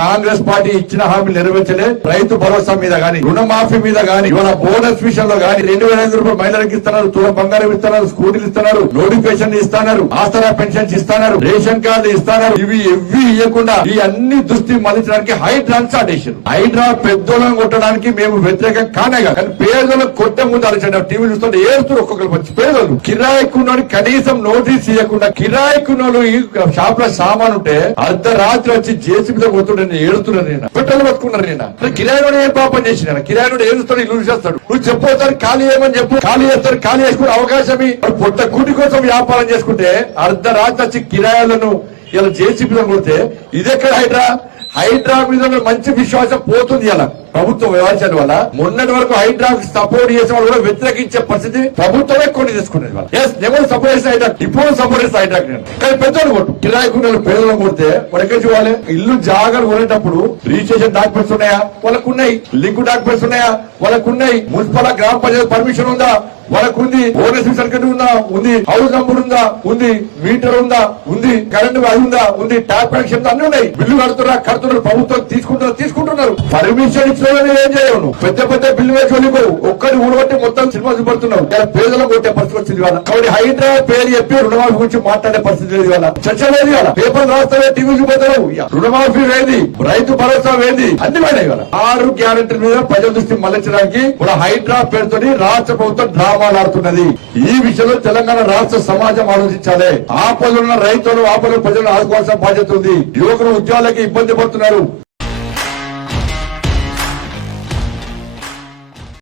Congress party ఇచ్చిన హామీలు నెరవేర్చలే. రైతు భరోసా మీద గాని, రుణమాఫీ మీద గాని, ఇవాళ బోనస్ విషయంలో గాని 2,500 రూపాయలు మహిళలకు ఇస్తున్నారు, తులం బంగారం ఇస్తున్నారు, స్కూటీలు ఇస్తున్నారు, నోటిఫికేషన్ ఇస్తున్నారు, ఆసరా పెన్షన్స్ ఇస్తున్నారు, రేషన్ కార్డు ఇస్తున్నారు. ఇవి ఇవ్వకుండా ఈ అన్ని దృష్టి మళ్లించడానికి హైడ్రా స్టార్ట్ చేశారు. హైడ్రా పెద్దోళ్ళని కొట్టడానికి మేము వ్యతిరేకం కానే కాదు, కానీ పేదోళ్ళకి కొట్టే ముందు ఆలోచన. టీవీ చూస్తుంటే ఏడుస్తారు ఒక్కొక్కరు వచ్చి. పేదోళ్ళు కిరాయికున్నోని కనీసం నోటీస్ ఇవ్వకుండా, కిరాయికున్నోళ్ళు ఈ షాప్ లో సామాన్ ఉంటే అర్ధరాత్రి వచ్చి జేసీబీతో కొడుతుండే ఏడుతున్నారు. నేను పెట్రోల్ పట్టుకున్నారు. నేను కిరాయినోడు ఏం పాపం చేసిన, కిరాయినోడు ఏడుస్తాడు, ఇల్లు చేస్తాడు. నువ్వు చెప్పవుతారు ఖాళీ చేయమని చెప్పు, ఖాళీ చేస్తారు. ఖాళీ చేసుకునే అవకాశం పొట్ట కూటి కోసం వ్యాపారం చేసుకుంటే అర్ధరాత్రి వచ్చి కిరాయిలను ఇలా జేసీబీలో కొడితే ఇదెక్కడ హైడ్రా? హైడ్రా మీద మంచి విశ్వాసం పోతుంది. ఇలా ప్రభుత్వం వ్యవహారం వల్ల మొన్నటి వరకు హైడ్రా సపోర్ట్ చేసే వాళ్ళు కూడా వ్యతిరేకించే పరిస్థితి ప్రభుత్వమే కొన్ని తీసుకునేది. వాళ్ళు సపోర్ట్ చేసిన హైడ్రా, ఇప్పుడు సపోర్ట్ చేసిన హైడ్రా. కానీ పెద్దోళ్ళు కొట్టు, కిరాయికున్న పేదలను కొడితే వాళ్ళకి చూడాలి. ఇల్లు జాగాలు కొనేటప్పుడు రిజిస్ట్రేషన్ డాక్యుమెంట్స్ ఉన్నాయా? వాళ్ళకు ఉన్నాయి. లింక్ డాక్యుమెంట్స్ ఉన్నాయా? వాళ్ళకు ఉన్నాయి. మున్సిపల్ గ్రామ పంచాయతీ పర్మిషన్ ఉందా? వాళ్ళకు ఉంది. ఓనర్షిప్ సర్టిఫికేట్ ఉందా? ఉంది. హౌస్ నంబర్ ఉందా? ఉంది. మీటర్ ఉందా? ఉంది. కరెంట్ అది ఉందా? ఉంది. ట్యాప్ కనెక్షన్ అన్ని ఉన్నాయి. బిల్లు కడుతున్నారు, ప్రభుత్వం తీసుకుంటున్నారు. పర్మిషన్ ఇచ్చిన ఏం చేయవు. పెద్ద పెద్ద బిల్లు వేసి వెళ్ళిపోవు. ఒక్కరి ఊడబట్టి మొత్తం సినిమా చూపడుతున్నావు. పేదలకు కొట్టే పరిస్థితి వచ్చింది ఇవాళ. కాబట్టి హైడ్రా పేరు చెప్పి రుణమాఫీ గురించి మాట్లాడే పరిస్థితి లేదు ఇవాళ. చర్చ లేదు ఇవాళ. పేపర్ రాస్తావే, టీవీ చూపోతారు. రుణమాఫీ వేది, రైతు భరోసా వేది, అన్ని వేడాయి ఇవాళ. 6 గ్యారెంటీల మీద ప్రజల దృష్టి మళ్లించడానికి కూడా హైడ్రా పేరుతో రాష్ట్ర ప్రభుత్వం డ్రామాలు ఆడుతున్నది. ఈ విషయంలో తెలంగాణ రాష్ట్ర సమాజం ఆలోచించాలి. ఆపదలున్న రైతులు, ఆపదల ప్రజలను ఆదుకోవాల్సిన బాధ్యత ఉంది. యువకులు ఉద్యోగాలకి ఇబ్బంది పడుతున్నారు.